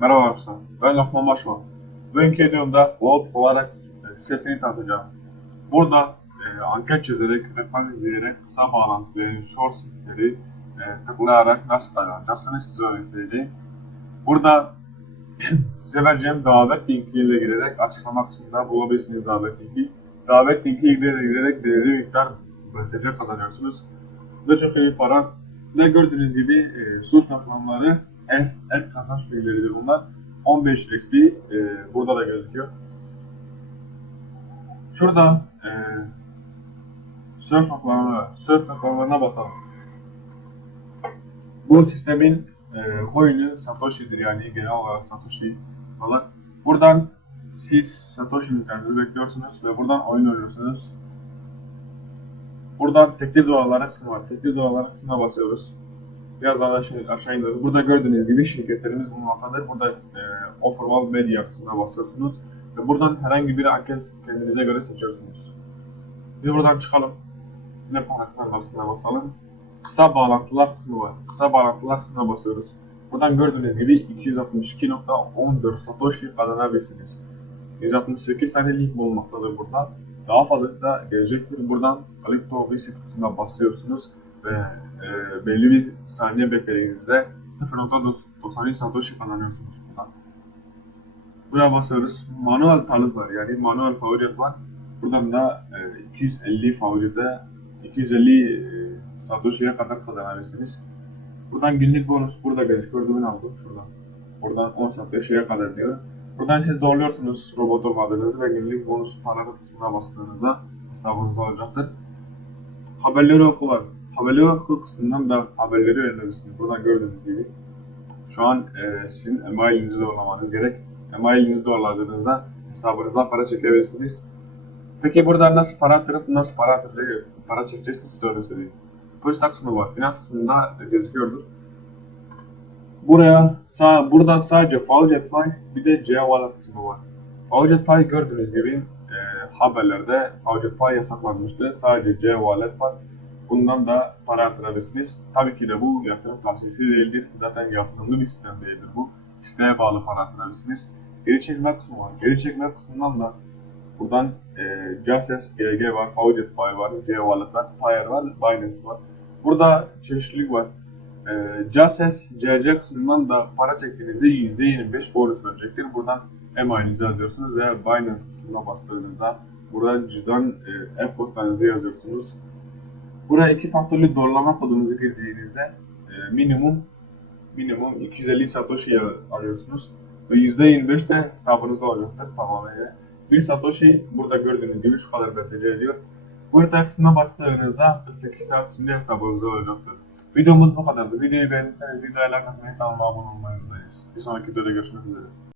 Merhaba arkadaşlar, ben Lokman Başman. Bugünkü videomda Gold Forex e, sitesini tanıtacağım. Burada e, anket çözerek, reklam izleyerek, kısa bağlantı short linkleri e, tıklayarak nasıl kazanacaksınız size göstereceğim. Burada size vereceğim davet linkiyle girerek açıklama kısmında bulabilirsiniz davet linki. Davet linki girerek, belirli miktar BTC kazanıyorsunuz. Da çok iyi para. Ve gördüğünüz gibi e, suç noktaları en, en kazanç bilgileridir bunlar. 15 XP e, burada da gözüküyor. Şurada e, surf noktalarına, surf noktalarına basalım. Bu sistemin e, coin'i Satoshi'dir yani genel olarak Satoshi falan. Buradan siz Satoshi'nin kendinizi bekliyorsunuz ve buradan oyun oynuyorsunuz. Buradan tekli dualar kısmı var. Tekli dualar kısmına basıyoruz. Biraz aşağı, aşağı iniyoruz. Burada gördüğünüz gibi şirketlerimiz bulunmaktadır. Burada e, Offerwall Media kısmına basıyorsunuz. Ve buradan herhangi bir anket kendinize göre seçiyorsunuz. Biz buradan çıkalım. Yine konaklar kısmına basalım. Kısa bağlantılar kısmı var. Kısa bağlantılar kısmına basıyoruz. Buradan gördüğünüz gibi 262.14 Satoshi kazanabilirsiniz. 168 tane link bulunmaktadır burada. Daha fazlası da gelecektir. Buradan Calypto Visit kısmına basıyorsunuz ve e, belli bir saniye beklediğinizde 0.93 Satoshi kazanıyorsunuz buradan. Buraya basıyoruz. Manuel talep var yani manuel favorit var. Buradan da e, 250 favorite 250 e, Satoshi'ye kadar kazanabilirsiniz. Buradan günlük bonus burada gözüküyor. Ben aldım şuradan. Buradan 10 Satoshi'ye kadar diyor. Buradan siz doğruluyorsunuz robot olmadığınızı ve günlük bonus tarafa kısmına bastığınızda hesabınızda olacaktır. Haberleri oku var. Haberleri oku kısmından da haberleri öğrenebilirsiniz. Buradan gördüğünüz gibi. Şu an e, sizin emailinizi doğrulamanız gerek. Emailinizi doğruladığınızda hesabınıza para çekebilirsiniz. Peki buradan nasıl para atırıp nasıl para atırıp para çekeceğiz size öyle söyleyeyim. Posta kısmı var. Finans kısmında gözüküyordur. Buraya sağ buradan sadece Faucetpay bir de C Wallet kısmı var. Faucetpay gördüğünüz gibi e, haberlerde Faucetpay yasaklanmıştı. Sadece C Wallet var. Bundan da para yatırabilirsiniz. Tabii ki de bu yatırım tavsiyesi değildir. Zaten yatırımlı bir sistem değildir bu. İsteğe bağlı para yatırabilirsiniz. Geri çekme kısmı var. Geri çekme kısmından da buradan e, Jases, GG var, Faucetpay var, C Wallet var, Payer var, Binance var. Burada çeşitlilik var. E, Jases, CC kısmından da para çektiğinizde %25 bonus verecektir. Buradan emailinizi yazıyorsunuz ve Binance kısmına bastırdığınızda buradan cüzdan e, e-postanızı yazıyorsunuz. Buraya iki faktörlü doğrulama kodunuzu girdiğinizde e, minimum minimum 250 Satoshi alıyorsunuz ve %25 de hesabınızda olacaktır tamamen. Bir Satoshi burada gördüğünüz gibi şu kadar BTC ediyor. Burada kısmına bastığınızda 48 saat içinde hesabınızda olacaktır. Videomuz bu kadardı. Videoyu beğendiyseniz videoya like atmayı, kanalıma abone olmayı unutmayın. Bir sonraki videoda görüşmek üzere.